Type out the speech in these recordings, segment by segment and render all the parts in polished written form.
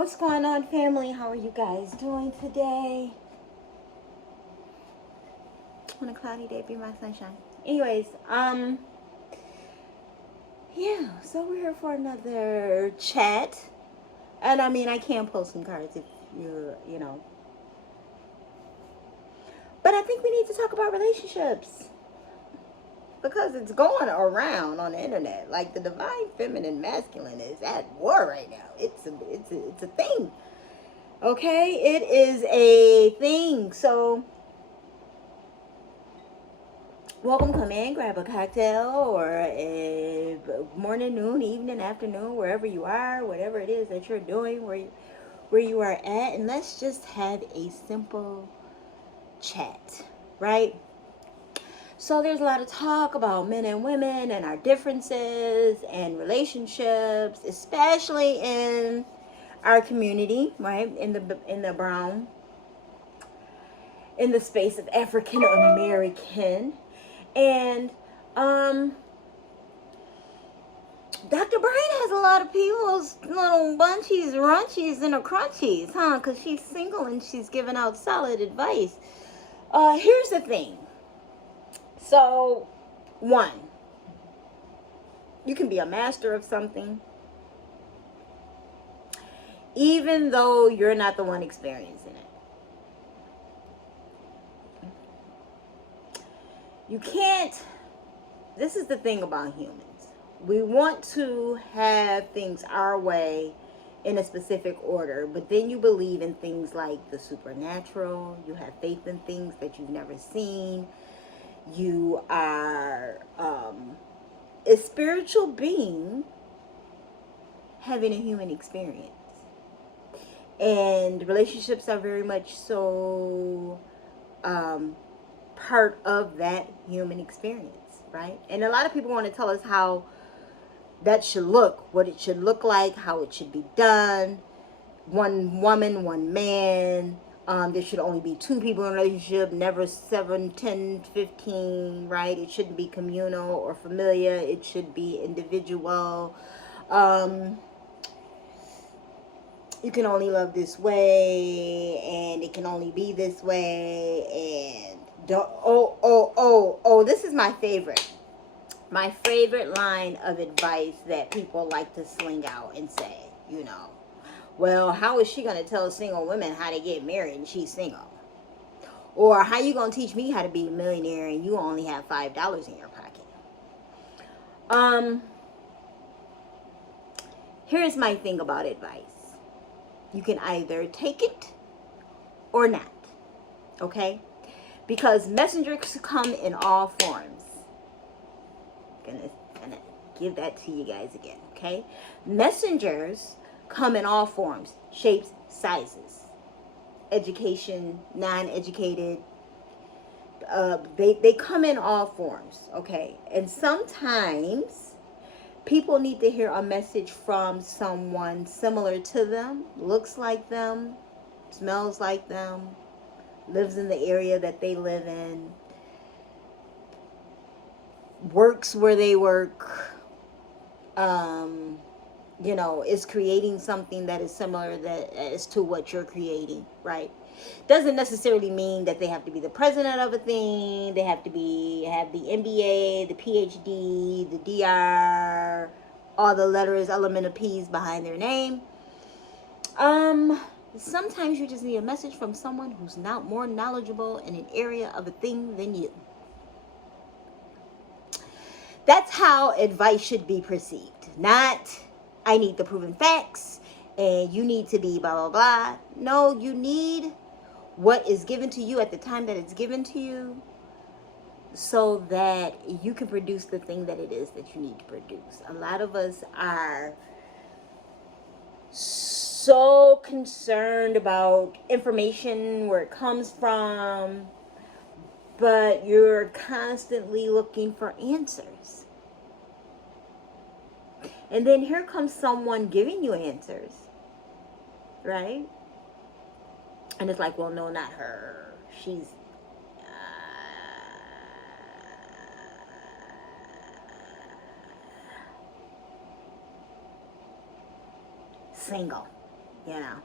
What's going on, family? How are you guys doing today? On a cloudy day, be my sunshine. Anyways, yeah, so we're here for another chat. And I mean, I can post some cards if you're. But I think we need to talk about relationships. Because it's going around on the internet. Like the divine feminine masculine is at war right now. It's a thing. Okay? It is a thing. So welcome, come in, grab a cocktail or a morning, noon, evening, afternoon, wherever you are, whatever it is that you're doing, where you are at, and let's just have a simple chat, right? So there's a lot of talk about men and women and our differences and relationships, especially in our community, right? In the brown, in the space of African American, and Dr. Brian has a lot of people's little bunchies, runchies, and a crunchies, huh? Because she's single and she's giving out solid advice. Here's the thing. So, one, you can be a master of something, even though you're not the one experiencing it. You can't, this is the thing about humans. We want to have things our way in a specific order, but then you believe in things like the supernatural. You have faith in things that you've never seen. You are a spiritual being having a human experience. And relationships are very much so part of that human experience, right? And a lot of people want to tell us how that should look, what it should look like, how it should be done. One woman, one man. There should only be two people in a relationship, never 7, 10, 15, right? It shouldn't be communal or familiar. It should be individual. You can only love this way, and it can only be this way, and this is my favorite. My favorite line of advice that people like to sling out and say, well, how is she going to tell single women how to get married and she's single? Or how you going to teach me how to be a millionaire and you only have $5 in your pocket? Here's my thing about advice. You can either take it or not, okay? Because messengers come in all forms. Gonna give that to you guys again, okay? Messengers come in all forms, shapes, sizes, education, non-educated. They come in all forms, okay? And sometimes people need to hear a message from someone similar to them, looks like them, smells like them, lives in the area that they live in, works where they work, is creating something that is similar as to what you're creating, right? Doesn't necessarily mean that they have to be the president of a thing. They have to have the MBA, the PhD, the DR, all the letters, element of P's behind their name. Sometimes you just need a message from someone who's not more knowledgeable in an area of a thing than you. That's how advice should be perceived. Not, I need the proven facts and you need to be blah, blah, blah. No, you need what is given to you at the time that it's given to you so that you can produce the thing that it is that you need to produce. A lot of us are so concerned about information, where it comes from, but you're constantly looking for answers. And then here comes someone giving you answers, right? And it's like, well, no, not her. She's single. You know,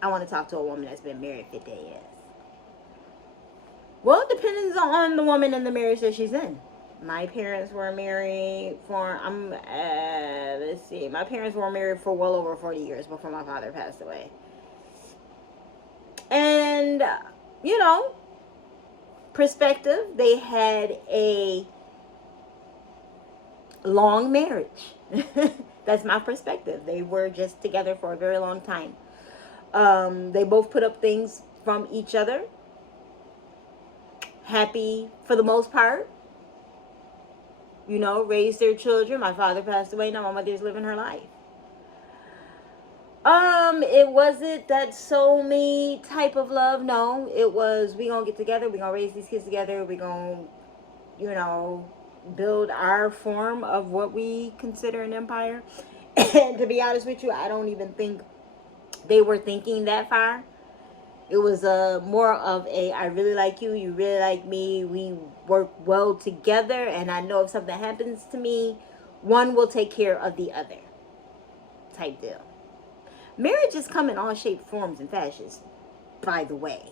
I want to talk to a woman that's been married 50 years. Well, it depends on the woman and the marriage that she's in. My parents were married for let's see. My parents were married for well over 40 years before my father passed away. And you know, perspective, they had a long marriage. That's my perspective. They were just together for a very long time. They both put up things from each other. Happy for the most part. You know, raised their children. My father passed away. Now my mother's living her life. It wasn't that soulmate type of love. No, it was, we gonna get together. We gonna raise these kids together. We gonna, you know, build our form of what we consider an empire. And to be honest with you, I don't even think they were thinking that far. It was more of a, I really like you, you really like me, we work well together, and I know if something happens to me, one will take care of the other type deal. Marriages come in all shapes, forms, and fashions, by the way.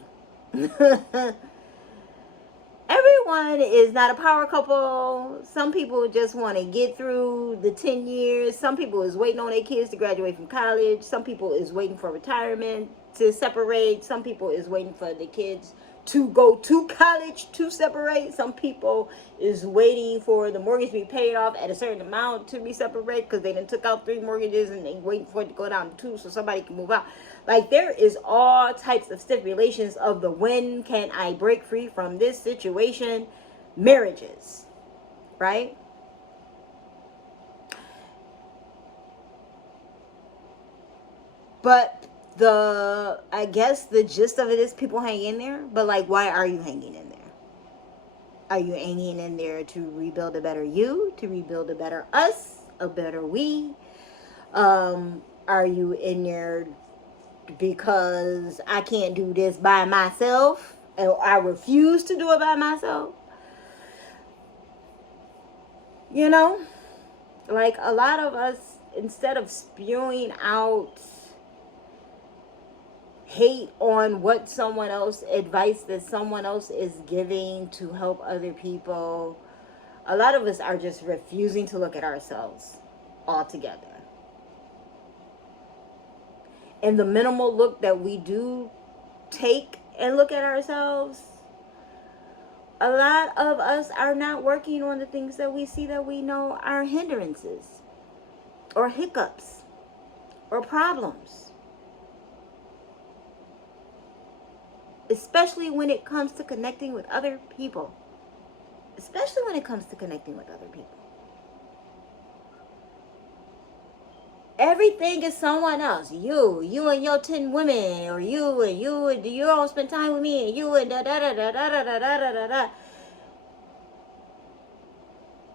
Everyone is not a power couple. Some people just want to get through the 10 years. Some people is waiting on their kids to graduate from college. Some people is waiting for retirement to separate. Some people is waiting for the kids to go to college to separate. Some people is waiting for the mortgage to be paid off at a certain amount to be separated because they done took out 3 mortgages and they waiting for it to go down to 2 so somebody can move out. Like, there is all types of stipulations of the when can I break free from this situation marriages, right? But I guess the gist of it is people hang in there. But like, why are you hanging in there? Are you hanging in there to rebuild a better you, to rebuild a better us, a better we? Are you in there because I can't do this by myself, and I refuse to do it by myself? You know, like, a lot of us, instead of spewing out hate on what someone else, advice that someone else is giving to help other people, a lot of us are just refusing to look at ourselves altogether. And the minimal look that we do take and look at ourselves, a lot of us are not working on the things that we see that we know are hindrances or hiccups or problems. Especially when it comes to connecting with other people. Especially when it comes to connecting with other people. Everything is someone else. You and your 10 women, or you and you don't spend time with me, and you and da da da da da da da da da da.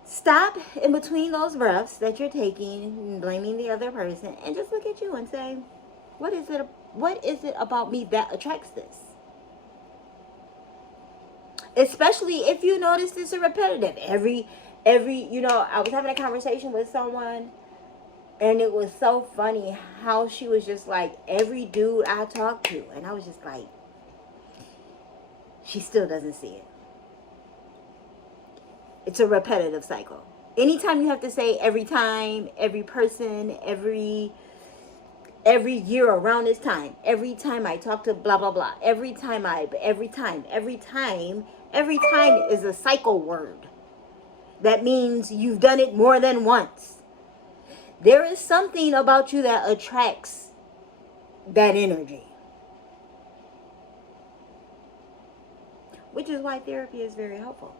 Stop in between those breaths that you're taking, blaming the other person, and just look at you and say, what is it about me that attracts this? Especially if you notice this is repetitive. Every you know, I was having a conversation with someone, and it was so funny how she was just like, every dude I talk to, and I was just like, she still doesn't see it. It's a repetitive cycle. Anytime you have to say every time, every person, every year around this time, every time I talk to blah blah blah, every time is a cycle word. That means you've done it more than once. There is something about you that attracts that energy. Which is why therapy is very helpful.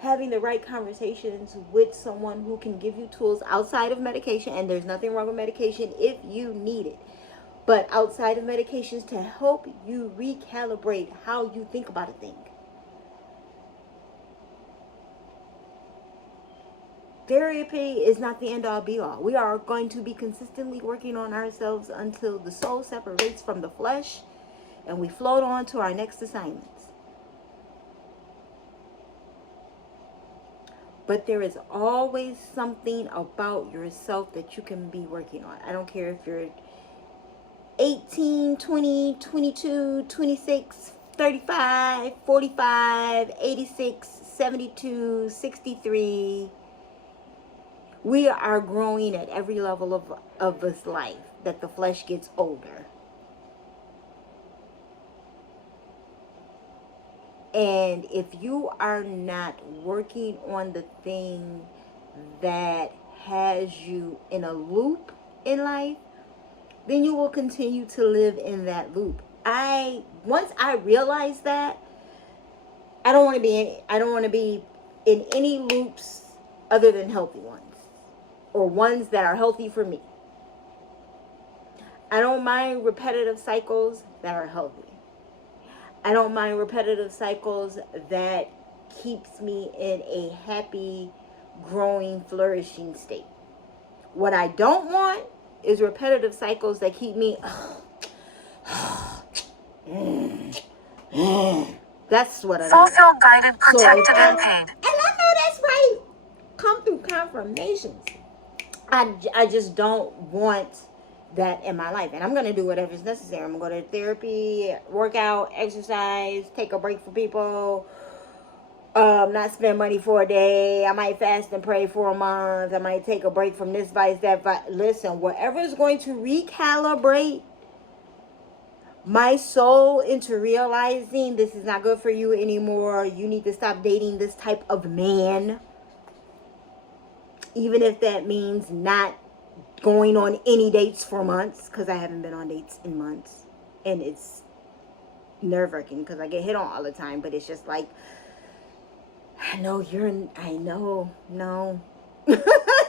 Having the right conversations with someone who can give you tools outside of medication, and there's nothing wrong with medication if you need it, but outside of medications to help you recalibrate how you think about a thing. Therapy is not the end all be all. We are going to be consistently working on ourselves until the soul separates from the flesh and we float on to our next assignments. But there is always something about yourself that you can be working on. I don't care if you're 18, 20, 22, 26, 35, 45, 86, 72, 63. We are growing at every level of this life that the flesh gets older. And if you are not working on the thing that has you in a loop in life, then you will continue to live in that loop. Once I realized that, I don't want to be in any loops other than healthy ones, or ones that are healthy for me. I don't mind repetitive cycles that are healthy. I don't mind repetitive cycles that keeps me in a happy, growing, flourishing state. What I don't want is repetitive cycles that keep me that's what I don't want. Fulfill guided, protected, and paid. And I know that's right. Come through confirmations. I just don't want that in my life. And I'm going to do whatever's necessary. I'm going to go to therapy, work out, exercise, take a break for people, not spend money for a day. I might fast and pray for a month. I might take a break from this vice, that vice. Listen, whatever is going to recalibrate my soul into realizing this is not good for you anymore. You need to stop dating this type of man. Even if that means not going on any dates for months, because I haven't been on dates in months. And it's nerve-wracking because I get hit on all the time. But it's just like, no.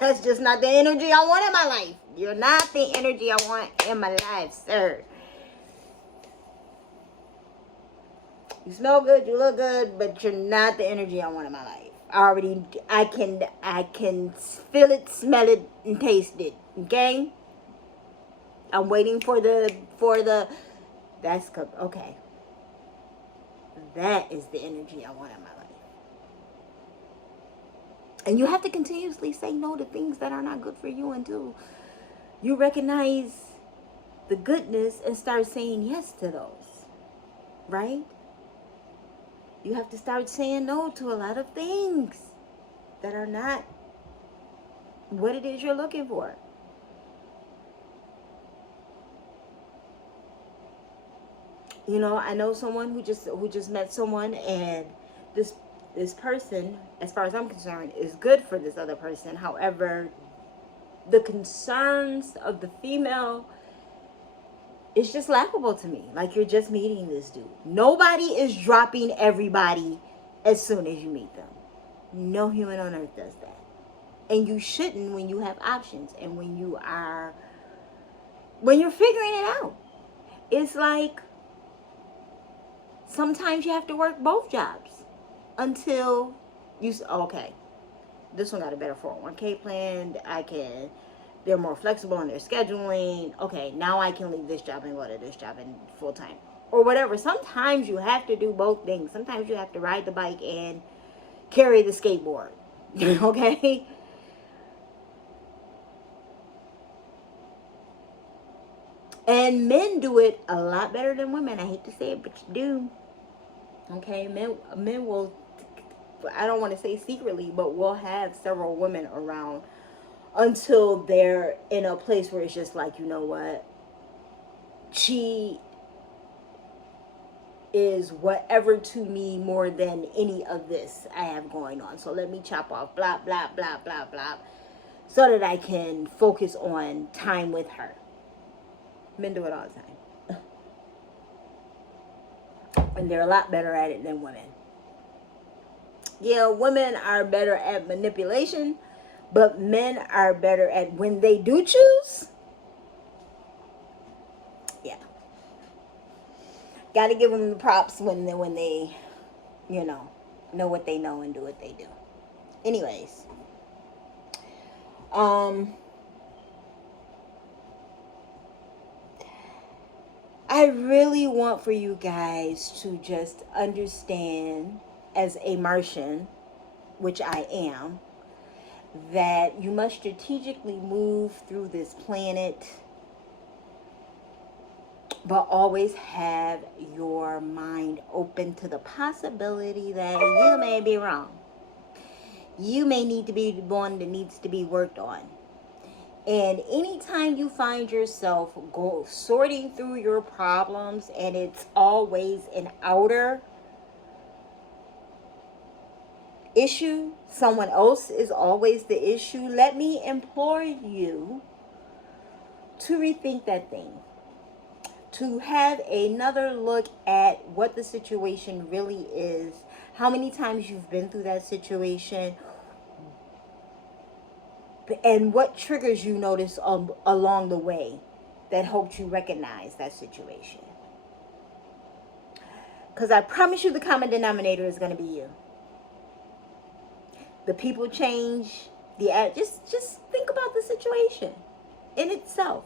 That's just not the energy I want in my life. You're not the energy I want in my life, sir. You smell good, you look good, but you're not the energy I want in my life. I can feel it, smell it, and taste it. Okay? I'm waiting for the okay. That is the energy I want in my life. And you have to continuously say no to things that are not good for you until you recognize the goodness and start saying yes to those. Right? You have to start saying no to a lot of things that are not what it is you're looking for. You know, I know someone who just met someone, and this person, as far as I'm concerned, is good for this other person. However, the concerns of the female is just laughable to me. Like, you're just meeting this dude. Nobody is dropping everybody as soon as you meet them. No human on earth does that. And you shouldn't when you have options and when you're figuring it out. It's like sometimes you have to work both jobs until okay, this one got a better 401k plan. They're more flexible in their scheduling. Okay, now I can leave this job and go to this job and full time or whatever. Sometimes you have to do both things. Sometimes you have to ride the bike and carry the skateboard. Okay? And men do it a lot better than women. I hate to say it, but you do. Okay? Men will, I don't want to say secretly, but will have several women around until they're in a place where it's just like, you know what? She is whatever to me more than any of this I have going on. So let me chop off blah, blah, blah, blah, blah, so that I can focus on time with her. Men do it all the time. And they're a lot better at it than women. Yeah, women are better at manipulation, but men are better at when they do choose. Yeah. Got to give them the props when they, know what they know and do what they do. Anyways. I really want for you guys to just understand, as a Martian, which I am, that you must strategically move through this planet But always have your mind open to the possibility that you may be wrong. You may need to be one that needs to be worked on. And anytime you find yourself sorting through your problems and it's always an outer issue, someone else is always the issue, let me implore you to rethink that thing. To have another look at what the situation really is, how many times you've been through that situation, and what triggers you notice along the way that helped you recognize that situation. Because I promise you the common denominator is going to be you. The people change, just think about the situation in itself.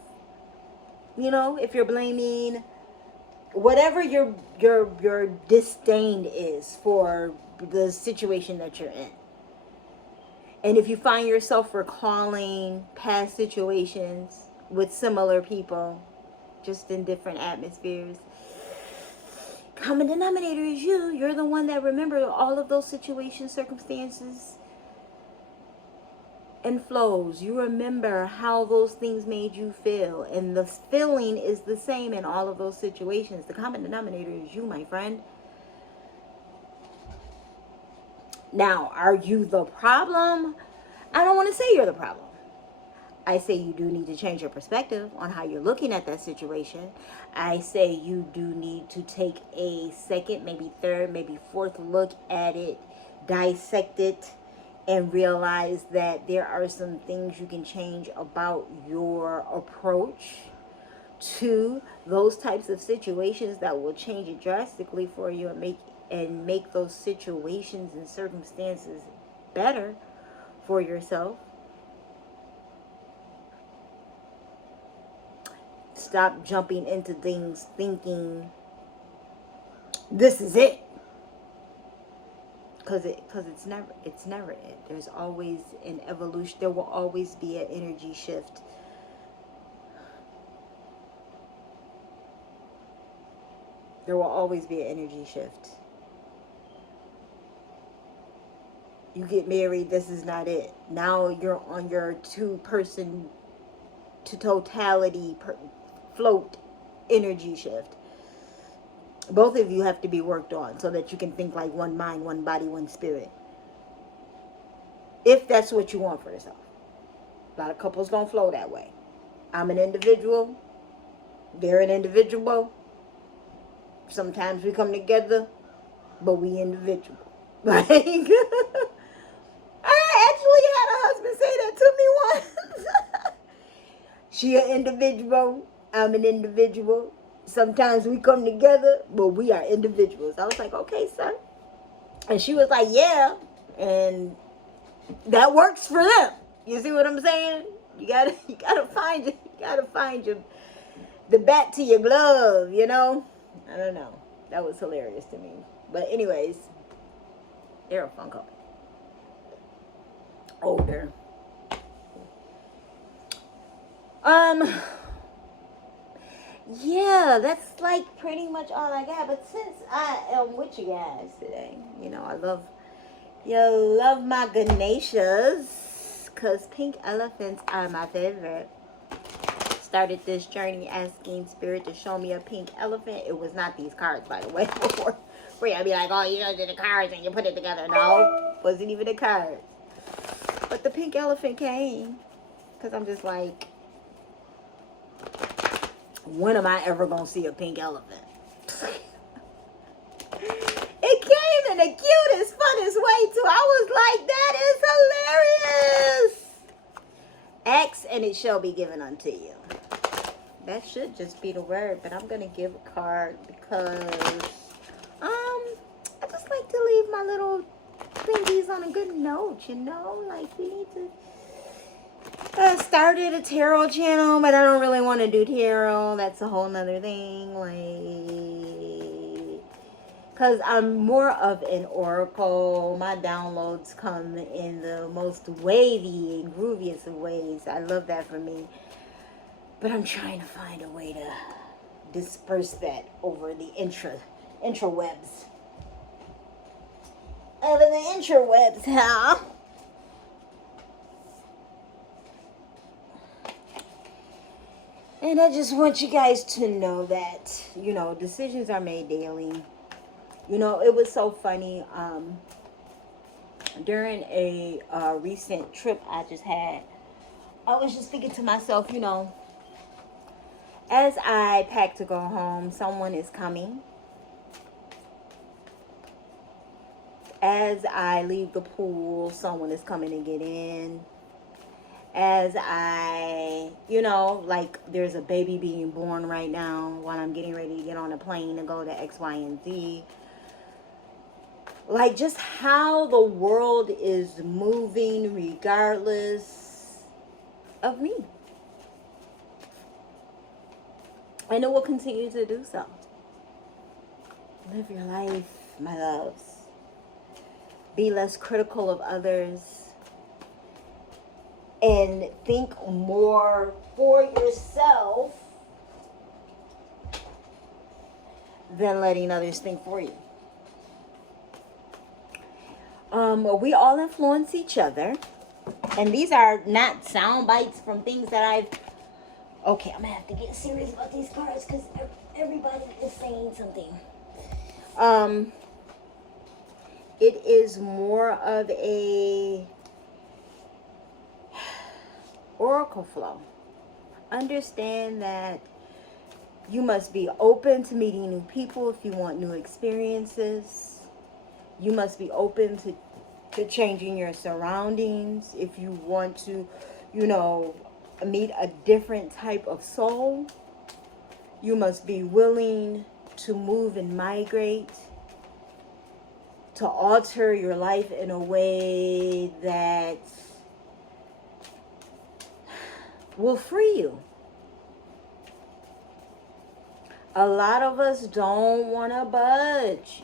You know, if you're blaming whatever your disdain is for the situation that you're in. And if you find yourself recalling past situations with similar people, just in different atmospheres, common denominator is you. You're the one that remembers all of those situations, circumstances, and flows. You remember how those things made you feel. And the feeling is the same in all of those situations. The common denominator is you, my friend. Now, are you the problem? I don't want to say you're the problem. I say you do need to change your perspective on how you're looking at that situation. I say you do need to take a second, maybe third, maybe fourth look at it, dissect it, and realize that there are some things you can change about your approach to those types of situations that will change it drastically for you and make those situations and circumstances better for yourself. Stop jumping into things thinking this is it. Because it's never it. There's always an evolution. There will always be an energy shift. There will always be an energy shift. You get married, this is not it. Now you're on your two-person to totality float energy shift. Both of you have to be worked on so that you can think like one mind, one body, one spirit. If that's what you want for yourself. A lot of couples don't flow that way. I'm an individual. They're an individual. Sometimes we come together, but we individual. Like, I actually had a husband say that to me once. She an individual. I'm an individual. Sometimes we come together, but we are individuals. I was like, okay, sir. And she was like, yeah. And that works for them. You see what I'm saying? You gotta find the bat to your glove, you know? I don't know. That was hilarious to me. But anyways, they're a fun couple. Older. Yeah, that's like pretty much all I got. But since I am with you guys today, you know, you love my Ganeshas, because pink elephants are my favorite. Started this journey asking Spirit to show me a pink elephant. It was not these cards, by the way, before. Where I'd be like, oh, you know, the cards and you put it together. No, wasn't even a card. But the pink elephant came, because I'm just like, when am I ever going to see a pink elephant? It came in the cutest, funnest way, too. I was like, that is hilarious. Ask, and it shall be given unto you. That should just be the word, but I'm going to give a card because I just like to leave my little thingies on a good note, you know? Like, we need to... I started a tarot channel, but I don't really want to do tarot. That's a whole nother thing. Like, because I'm more of an oracle. My downloads come in the most wavy and grooviest of ways. I love that for me. But I'm trying to find a way to disperse that over the intrawebs. Over the intrawebs, huh? And I just want you guys to know that, decisions are made daily. It was so funny. During a recent trip I just had, I was just thinking to myself, as I pack to go home, someone is coming. As I leave the pool, someone is coming to get in. As I, like there's a baby being born right now while I'm getting ready to get on a plane to go to X, Y, and Z. Like just how the world is moving regardless of me. And it will continue to do so. Live your life, my loves. Be less critical of others. And think more for yourself than letting others think for you. We all influence each other. And these are not sound bites from things that I've... Okay, I'm going to have to get serious about these cards because everybody is saying something. It is more of a oracle flow. Understand that you must be open to meeting new people if you want new experiences. You must be open to changing your surroundings if you want to, meet a different type of soul. You must be willing to move and migrate, to alter your life in a way that will free you. A lot of us don't want to budge,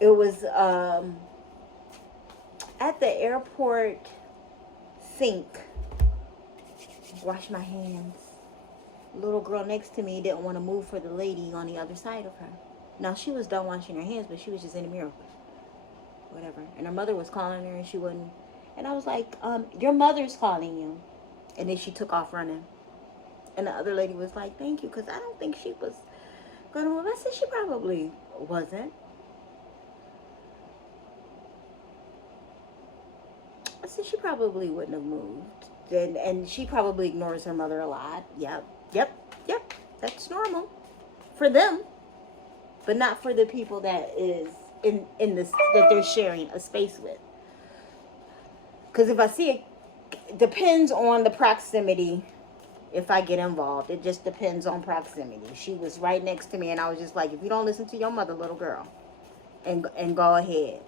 It was at the airport sink. Wash my hands. Little girl next to me didn't want to move for the lady on the other side of her. Now, she was done washing her hands, but she was just in the mirror. Whatever. And her mother was calling her, and she wouldn't. And I was like, your mother's calling you. And then she took off running. And the other lady was like, thank you, because I don't think she was going to move. I said, she probably wasn't. I said, she probably wouldn't have moved. And she probably ignores her mother a lot. Yep. That's normal for them. But not for the people that is in this, that they're sharing a space with. Because if I see it, depends on the proximity. If I get involved, it just depends on proximity. She was right next to me, and I was just like, if you don't listen to your mother, little girl, and go ahead.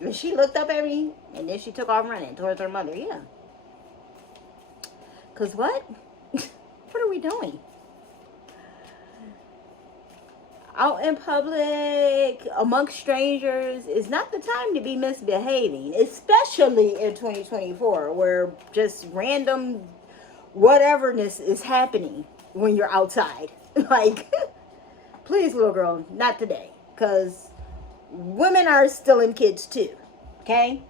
And she looked up at me, and then she took off running towards her mother. Yeah. Because what? What are we doing? Out in public, amongst strangers, is not the time to be misbehaving. Especially in 2024, where just random whateverness is happening when you're outside. Like, please, little girl, not today. Because women are stealing kids too. Okay?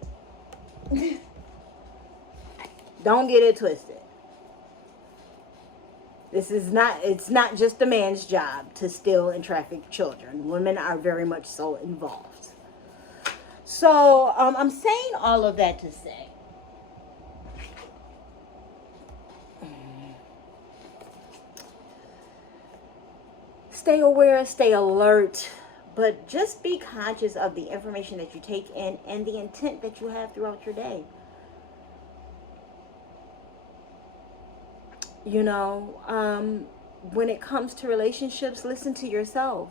Don't get it twisted. It's not just a man's job to steal and traffic children. Women are very much so involved. So, I'm saying all of that to say, stay aware, stay alert, but just be conscious of the information that you take in and the intent that you have throughout your day. When it comes to relationships, listen to yourself.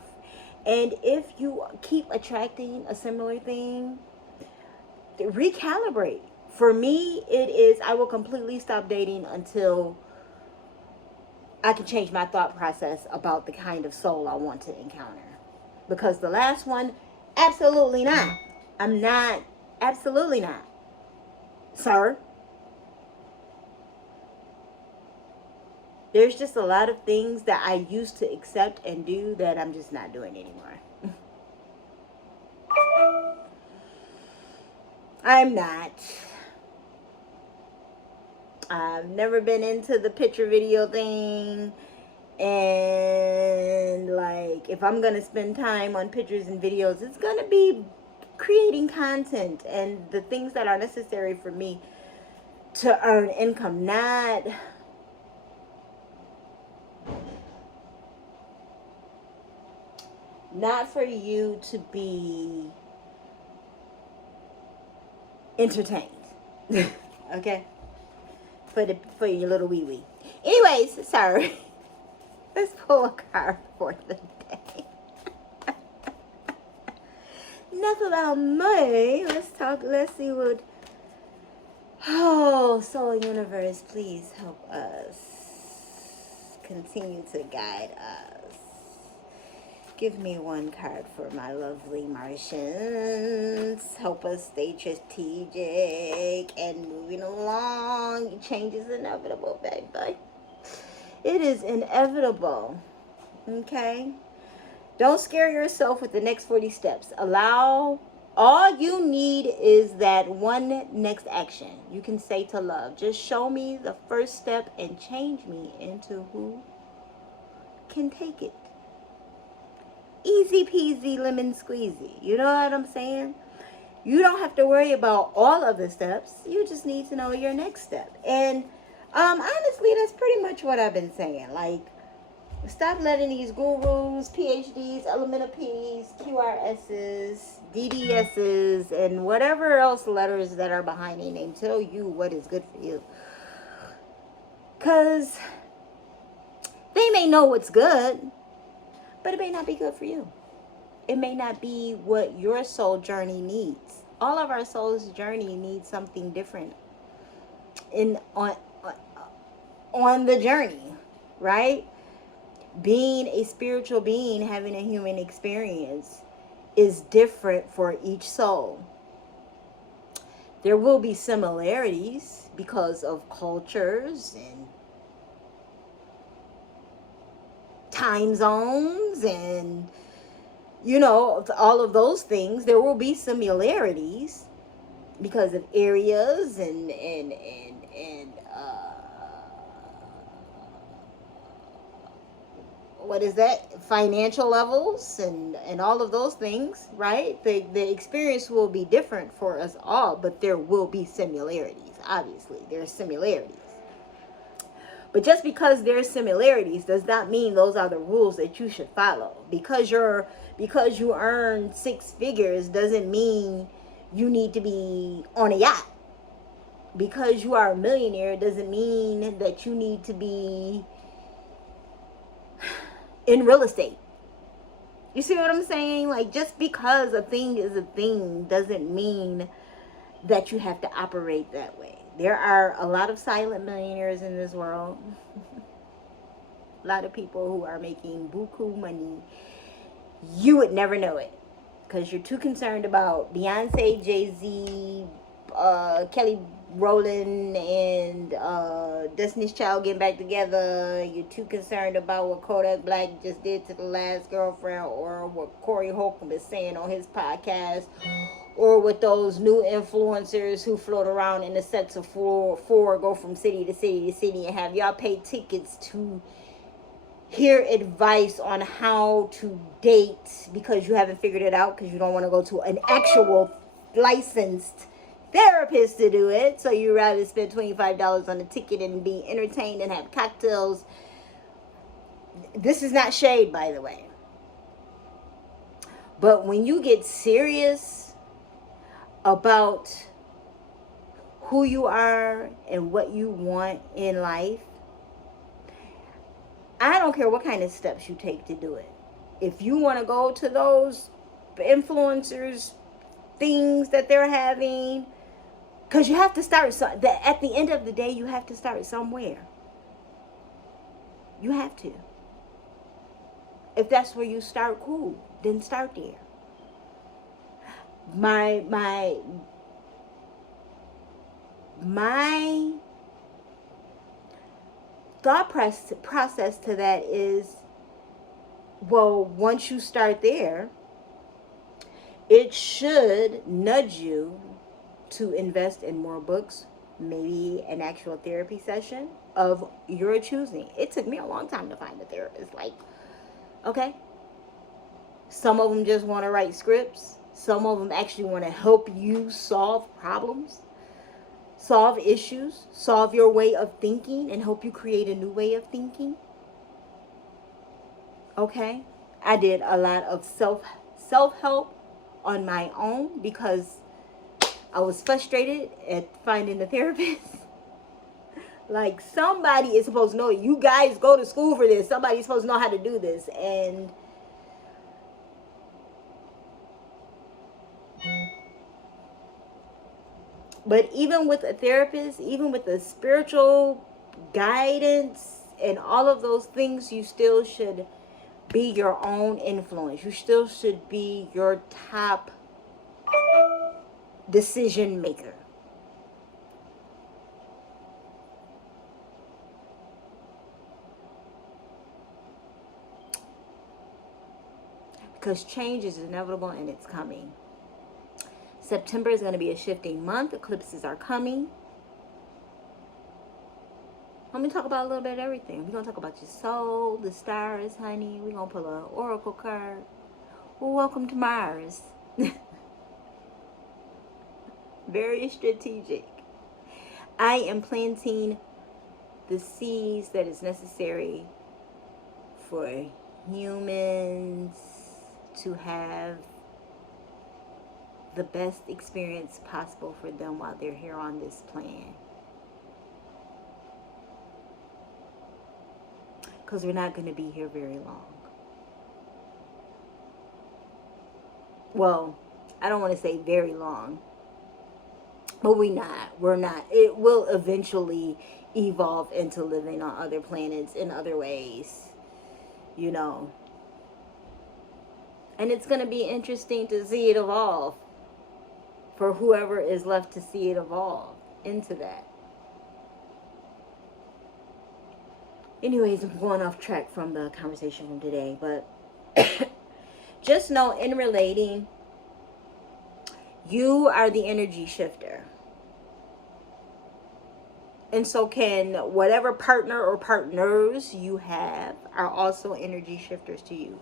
And if you keep attracting a similar thing, recalibrate. For me, it is, I will completely stop dating until I can change my thought process about the kind of soul I want to encounter. Because the last one, absolutely not. I'm not, absolutely not. Sir? There's just a lot of things that I used to accept and do that I'm just not doing anymore. I'm not. I've never been into the picture video thing. And like, if I'm gonna spend time on pictures and videos, it's gonna be creating content and the things that are necessary for me to earn income, not for you to be entertained. Okay, for your little wee wee. Anyways, sorry. Let's pull a card for the day. Enough about me. Let's see what. Oh, Soul Universe, please help us. Continue to guide us. Give me one card for my lovely Martians. Help us stay strategic and moving along. Change is inevitable, baby. It is inevitable. Okay? Don't scare yourself with the next 40 steps. All you need is that one next action. You can say to love, just show me the first step and change me into who can take it. Easy peasy lemon squeezy. You know what I'm saying? You don't have to worry about all of the steps. You just need to know your next step. And honestly, that's pretty much what I've been saying. Like, stop letting these gurus, PhDs, elemental P's, QRS's, DDS's, and whatever else letters that are behind their name tell you what is good for you. Because they may know what's good, but it may not be good for you. It may not be what your soul journey needs. All of our soul's journey needs something different on the journey, right? Being a spiritual being, having a human experience is different for each soul. There will be similarities because of cultures and time zones and, you know, all of those things. There will be similarities because of areas and what is that, financial levels and all of those things, right? The experience will be different for us all, but there will be similarities. Obviously there's similarities, but just because there's similarities does not mean those are the rules that you should follow. Because you earn 6 figures doesn't mean you need to be on a yacht. Because you are a millionaire doesn't mean that you need to be in real estate. You see what I'm saying? Like, just because a thing is a thing doesn't mean that you have to operate that way. There are a lot of silent millionaires in this world. A lot of people who are making buku money. You would never know it because you're too concerned about Beyonce, Jay-Z, Kelly Rowland, and Destiny's Child getting back together. You're too concerned about what Kodak Black just did to the last girlfriend, or what Corey Holcomb is saying on his podcast, or with those new influencers who float around in the sets of four, go from city to city to city, and have y'all pay tickets to hear advice on how to date because you haven't figured it out, because you don't want to go to an actual licensed therapist to do it. So you rather spend $25 on a ticket and be entertained and have cocktails. This is not shade, by the way. But when you get serious about who you are and what you want in life, I don't care what kind of steps you take to do it. If you want to go to those influencers, things that they're having, because you have to start, at the end of the day, you have to start somewhere. You have to. If that's where you start, cool. Then start there. My thought process to that is, well, once you start there, it should nudge you to invest in more books, maybe an actual therapy session of your choosing. It took me a long time to find a therapist. Like, okay, some of them just want to write scripts. Some of them actually want to help you solve problems, solve issues, solve your way of thinking, and help you create a new way of thinking. Okay, I did a lot of self-help on my own because I was frustrated at finding a therapist. Like, somebody is supposed to know. You guys go to school for this. Somebody's supposed to know how to do this. And but even with a therapist, even with the spiritual guidance and all of those things, you still should be your own influence. You still should be your top decision maker. Because change is inevitable and it's coming. September is going to be a shifting month. Eclipses are coming. Let me talk about a little bit of everything. We're going to talk about your soul, the stars, honey. We're going to pull an oracle card. Well, welcome to Mars. Very strategic. I am planting the seeds that is necessary for humans to have the best experience possible for them while they're here on this planet. Because we're not going to be here very long. Well, I don't want to say very long, but we're not. It will eventually evolve into living on other planets in other ways, you know. And it's going to be interesting to see it evolve for whoever is left to see it evolve into that. Anyways, I'm going off track from the conversation from today, but just know, in relating, you are the energy shifter. And so can whatever partner or partners you have are also energy shifters to you.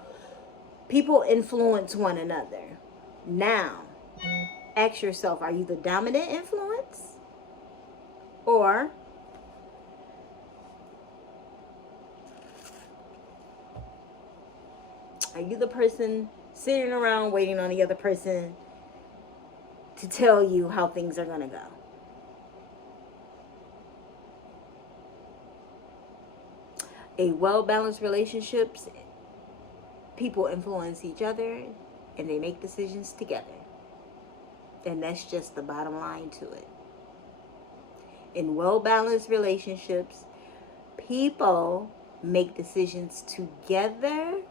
People influence one another. Now, ask yourself, are you the dominant influence? Or are you the person sitting around waiting on the other person to tell you how things are going to go? A well-balanced relationships, people influence each other and they make decisions together. And that's just the bottom line to it. In well-balanced relationships, people make decisions together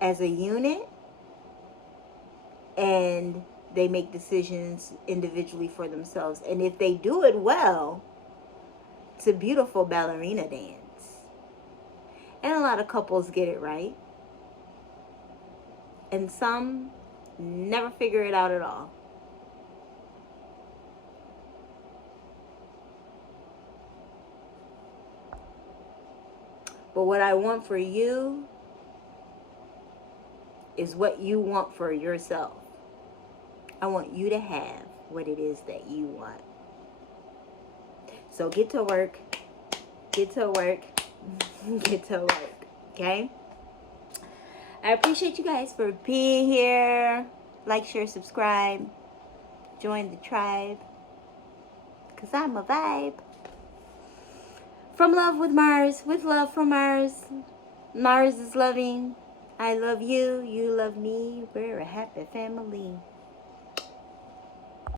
as a unit, and they make decisions individually for themselves. And if they do it well, it's a beautiful ballerina dance. And a lot of couples get it right. And some never figure it out at all. But what I want for you is what you want for yourself. I want you to have what it is that you want. So get to work. Get to work. Get to work. Okay? I appreciate you guys for being here. Like, share, subscribe. Join the tribe. Because I'm a vibe. From love with Mars. With love from Mars. Mars is loving. I love you. You love me. We're a happy family.